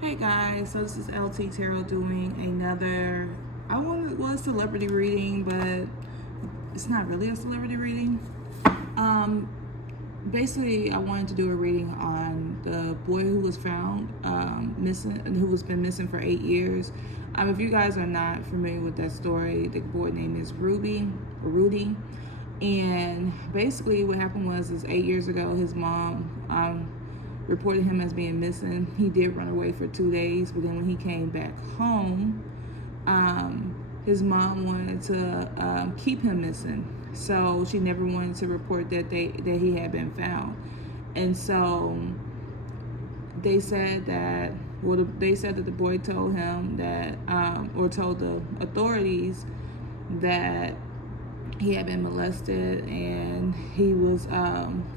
Hey guys, so this is LT Tarot doing another, a celebrity reading, but it's not really a celebrity reading. Um, Basically, I wanted to do a reading on the boy who was found missing, who has been missing for 8 years. If you guys are not familiar with that story, the boy name is Rudy, and basically what happened is 8 years ago, his mom reported him as being missing. He did run away for 2 days, but then when he came back home, his mom wanted to keep him missing. So she never wanted to report that he had been found. And so they said that the boy told him that, or told the authorities that he had been molested and he was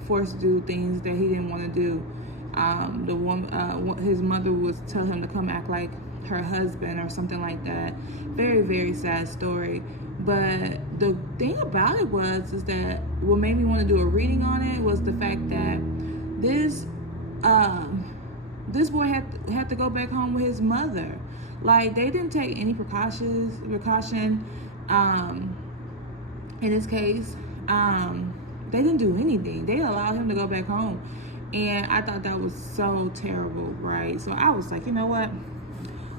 forced to do things that he didn't want to do. The woman, his mother would tell him to come act like her husband or something like that. Very, very sad story. But the thing about it is that what made me want to do a reading on it was the fact that this boy had to go back home with his mother. Like, they didn't take any precaution. In this case, they didn't do anything. They allowed him to go back home. And I thought that was so terrible, right? So I was like, you know what?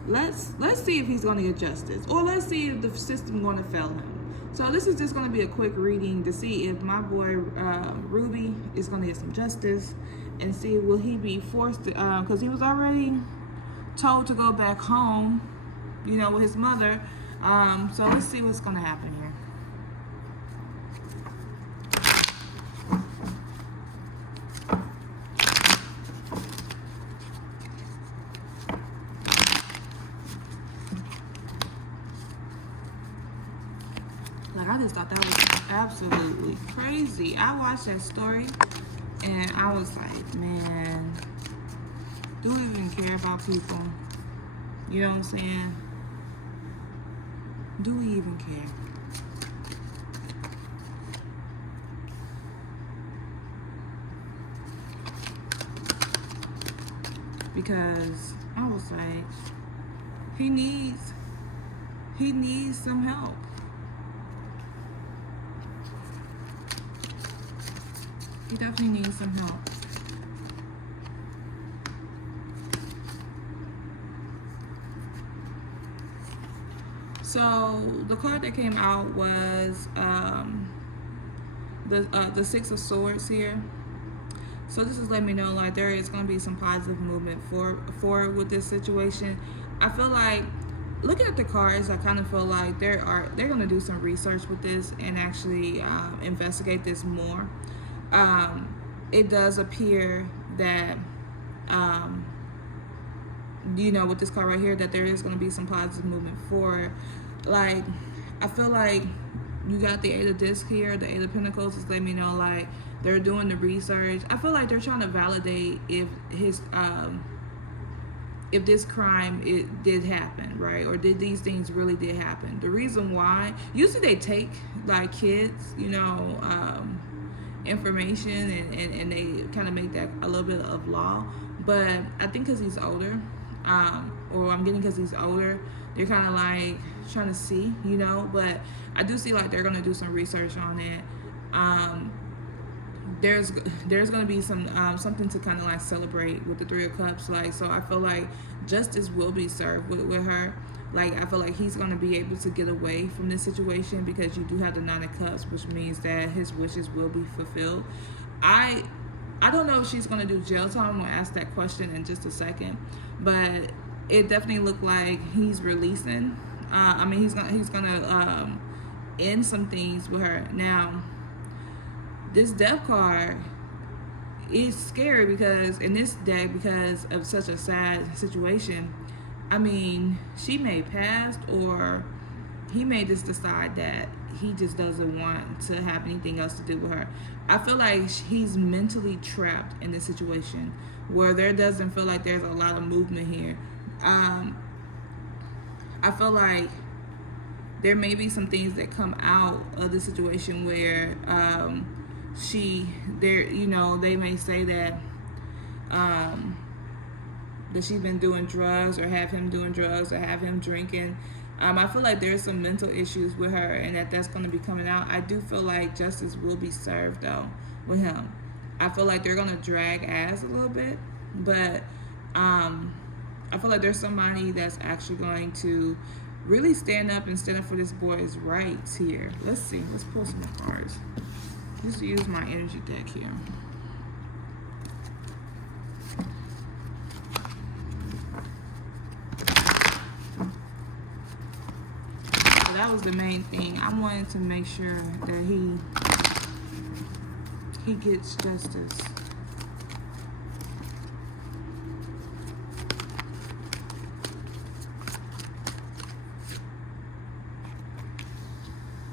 Let's see if he's going to get justice. Or let's see if the system going to fail him. So this is just going to be a quick reading to see if my boy Ruby is going to get some justice. And see, will he be forced to, because he was already told to go back home, with his mother. So let's see what's going to happen here. Like, I just thought that was absolutely crazy. I watched that story and I was like, man, do we even care about people? You know what I'm saying? Do we even care? Because I was like, he needs some help. He definitely needs some help. So the card that came out was the Six of Swords here. So this is letting me know, like, there is going to be some positive movement forward with this situation. I feel like, looking at the cards, I kind of feel like they're going to do some research with this and actually investigate this more. It does appear that, with this card right here, that there is going to be some positive movement forward. Like, I feel like you got the Eight of Discs here, the Eight of Pentacles is letting me know, like, they're doing the research. I feel like they're trying to validate if this crime did happen, right? Or did these things really did happen? The reason why, usually they take, like, kids, information and they kind of make that a little bit of law. But I think because he's older, or I'm getting because he's older, they're kind of like trying to see, but I do see like they're going to do some research on it. There's going to be some something to kind of like celebrate with the Three of Cups. Like, so I feel like justice will be served with her. Like, I feel like he's going to be able to get away from this situation because you do have the Nine of Cups, which means that his wishes will be fulfilled. I don't know if she's going to do jail time. I'm going to ask that question in just a second. But it definitely looked like he's releasing. He's gonna end some things with her. Now, this Death card is scary because in this deck, because of such a sad situation, she may pass or he may just decide that he just doesn't want to have anything else to do with her. I feel like he's mentally trapped in this situation where there doesn't feel like there's a lot of movement here. I feel like there may be some things that come out of the situation where they may say that that she's been doing drugs, or have him doing drugs, or have him drinking. I feel like there's some mental issues with her, and that's going to be coming out. I do feel like justice will be served, though, with him. I feel like they're going to drag ass a little bit, but I feel like there's somebody that's actually going to really stand up and stand up for this boy's rights here. Let's see. Let's pull some cards. Just use my energy deck here. So that was the main thing. I wanted to make sure that he gets justice.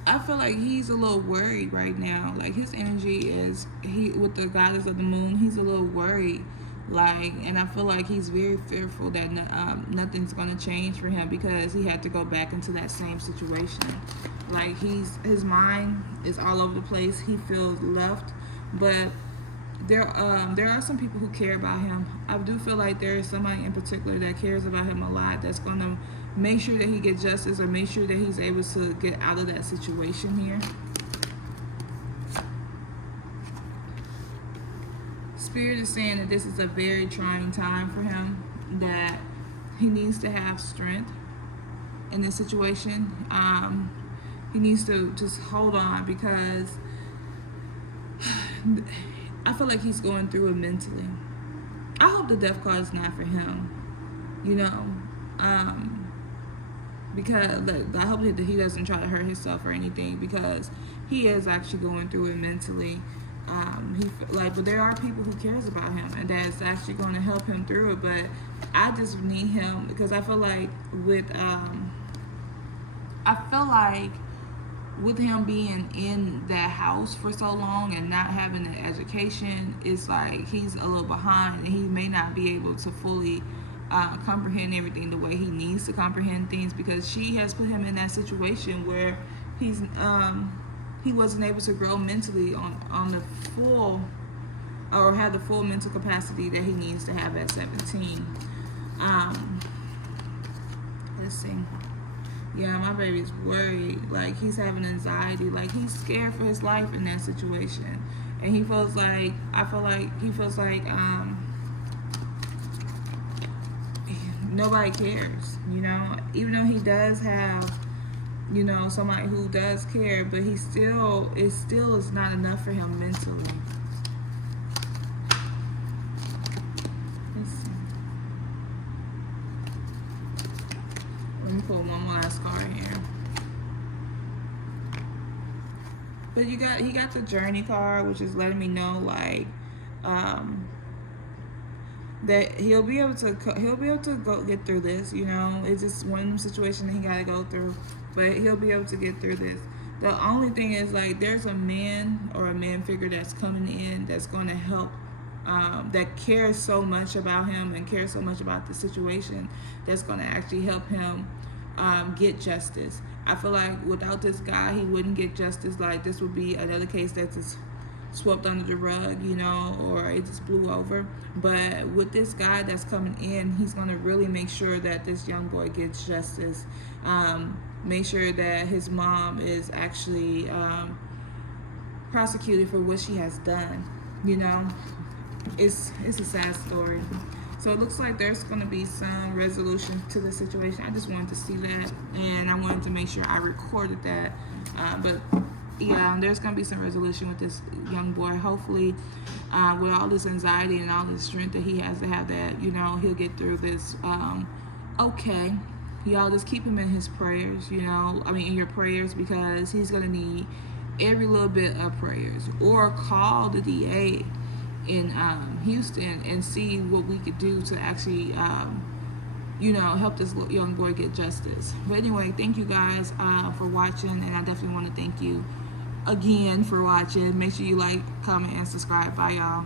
I feel like he's a little worried right now. Like, his energy is, with the goddess of the moon, he's a little worried. Like, and I feel like he's very fearful that nothing's going to change for him, because he had to go back into that same situation. Like, his mind is all over the place. He feels left, but there are some people who care about him. I do feel like there is somebody in particular that cares about him a lot, that's going to make sure that he gets justice, or make sure that he's able to get out of that situation here. Spirit is saying that this is a very trying time for him, that he needs to have strength in this situation. He needs to just hold on, because I feel like he's going through it mentally. I hope the death card is not for him, you know, because I hope that he doesn't try to hurt himself or anything, because he is actually going through it mentally. But there are people who cares about him, and that's actually going to help him through it. But I just need him, because I feel like with him being in that house for so long and not having an education, it's like he's a little behind, and he may not be able to fully comprehend everything the way he needs to comprehend things, because she has put him in that situation where he wasn't able to grow mentally on the full, or have the full mental capacity that he needs to have at 17. Let's see. Yeah, my baby's worried. Like, he's having anxiety. Like, he's scared for his life in that situation. And he feels like, nobody cares, you know? Even though he does have, you know, somebody who does care, but it still is not enough for him mentally. Let's see. Let me pull one last card here. But he got the journey card, which is letting me know, like, that he'll be able to go get through this. You know, it's just one situation that he got to go through, but he'll be able to get through this. The only thing is, like, there's a man or a man figure that's coming in that's going to help, that cares so much about him and cares so much about the situation, that's going to actually help him get justice. I feel like without this guy, he wouldn't get justice. Like, this would be another case that's just swept under the rug, you know, or it just blew over. But with this guy that's coming in, he's going to really make sure that this young boy gets justice. Make sure that his mom is actually prosecuted for what she has done. You know, it's a sad story. So it looks like there's going to be some resolution to the situation. I just wanted to see that, and I wanted to make sure I recorded that. But yeah, there's going to be some resolution with this young boy. Hopefully, with all this anxiety and all this strength that he has to have, that, you know, he'll get through this. Okay. Y'all just keep him in his prayers, you know. I mean, in your prayers, because he's going to need every little bit of prayers. Or call the DA in Houston and see what we could do to actually, you know, help this young boy get justice. But anyway, thank you guys for watching, and I definitely want to thank you again for watching. Make sure you like, comment, and subscribe. Bye, y'all.